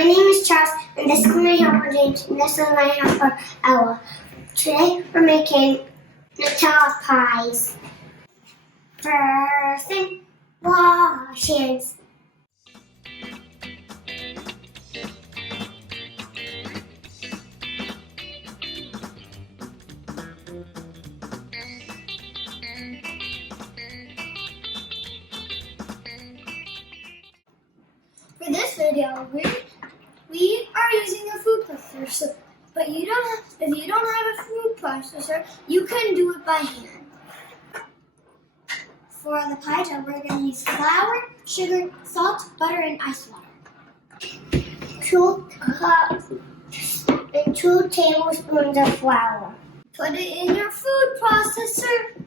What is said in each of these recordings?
My name is Charles, and this is my helper James, and this is my helper Ella. Today we're making Nutella pies. First thing, wash hands. For this video, we are using a food processor, but if you don't have a food processor, you can do it by hand. For the pie dough, we're going to use flour, sugar, salt, butter, and ice water. 2 cups and 2 tablespoons of flour. Put it in your food processor.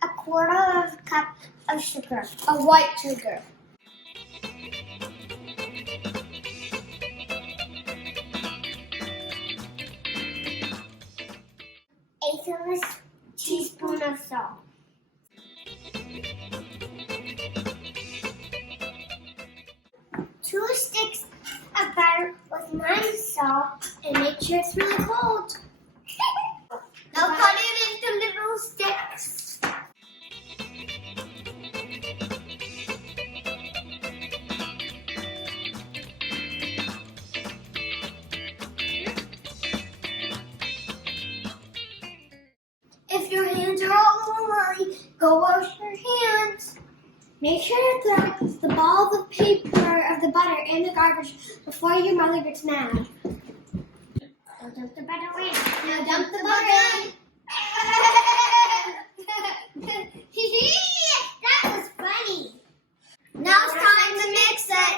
A quarter of a cup of sugar. A white sugar. Eighth of a teaspoon of salt. Two sticks of butter with my salt, and make sure it's really cold. Now cut it into little sticks. If your hands are all muddy, go wash your hands. Make sure to throw the ball of paper of the butter in the garbage before your mother gets mad. Now dump the butter in. Now dump the butter in. That was funny. Now it's time to mix it.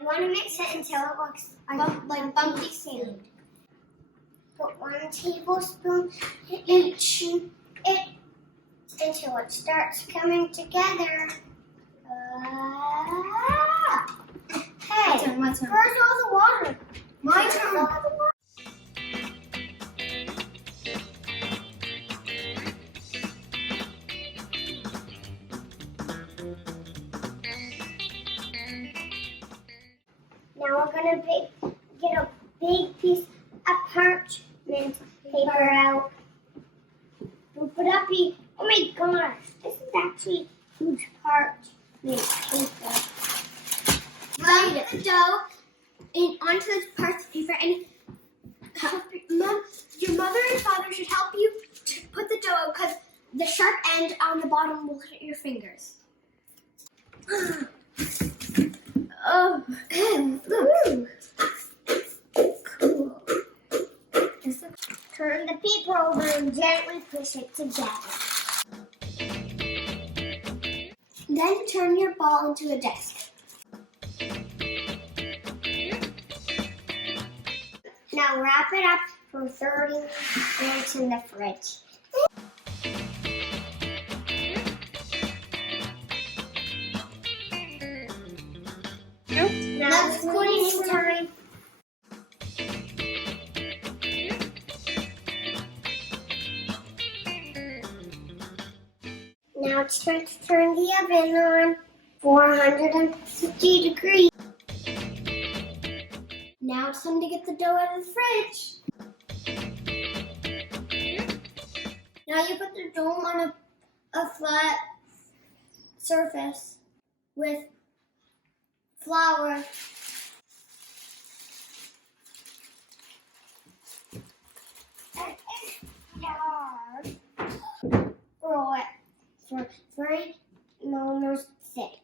You want to mix it until it looks Like bumpy sand. Put 1 tablespoon each until it starts coming together. Hey, My turn. where's all the water? My turn. Now we're gonna get a big piece of parchment paper out. Open it up. Oh my gosh, this is actually huge parchment paper. Lay the dough onto this parchment paper, and your mother and father should help you to put the dough out because the sharp end on the bottom will hit your fingers. Oh, look. Cool. Turn the paper over and gently push it together. Then turn your ball into a disc. Now wrap it up for 30 minutes in the fridge. Now it's cooling time. Now it's time to turn the oven on 450 degrees. Now it's time to get the dough out of the fridge. Now you put the dough on a flat surface with flour. Roll it for 3 millimeters thick.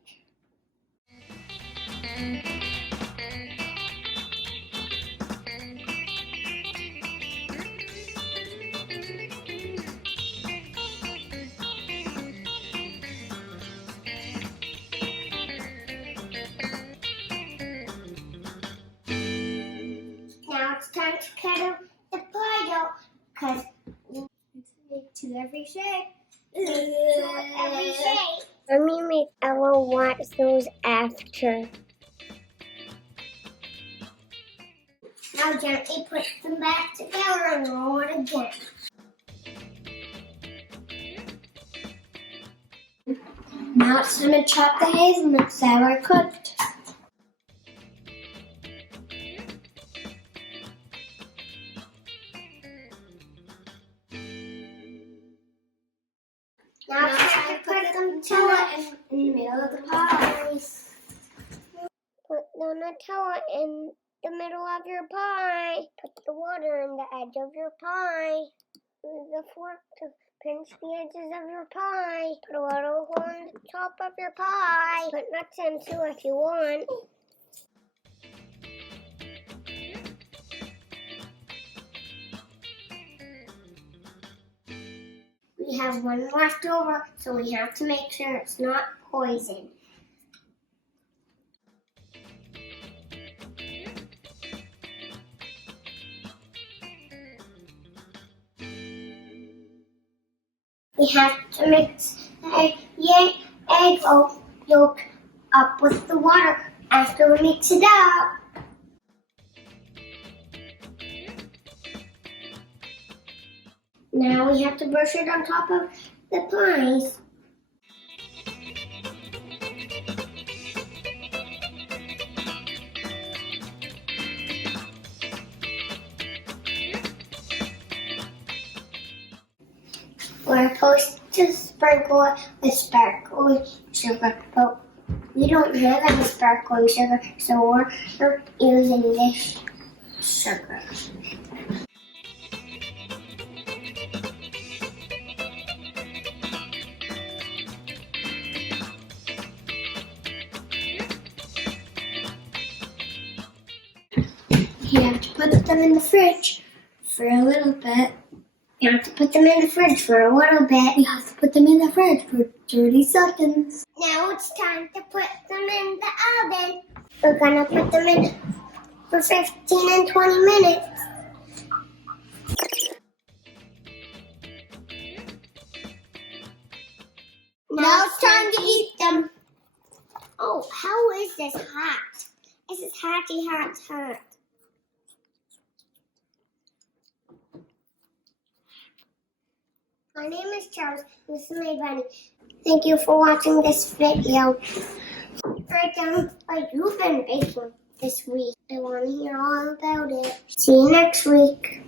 Now it's time to cut out the pie dough because To every shape. every shape. Let me make Ella watch those after. Now gently put them back together and roll it again. Now it's time to chop the hazelnuts that were cooked. Now it's time to put the Nutella in the middle of the pie. Put the Nutella in the middle of your pie. Put the water in the edge of your pie. Use the fork to pinch the edges of your pie. Put a little hole in the top of your pie. Put nuts in too if you want. We have one left over, so we have to make sure it's not poison. We have to mix the egg yolk up with the water after we mix it up. Now we have to brush it on top of the pies. We're supposed to sprinkle it with sparkling sugar, but we don't have any sparkling sugar, so we're using this sugar. You have to put them in the fridge for a little bit. You have to put them in the fridge for a little bit. You have to put them in the fridge for 30 seconds. Now it's time to put them in the oven. We're gonna put them in for 15 and 20 minutes. Now it's time to eat them. Oh, how is this hot? This is hotty hot. My name is Charles. This is my buddy. Thank you for watching this video. Write down what you've been baking this week. I want to hear all about it. See you next week.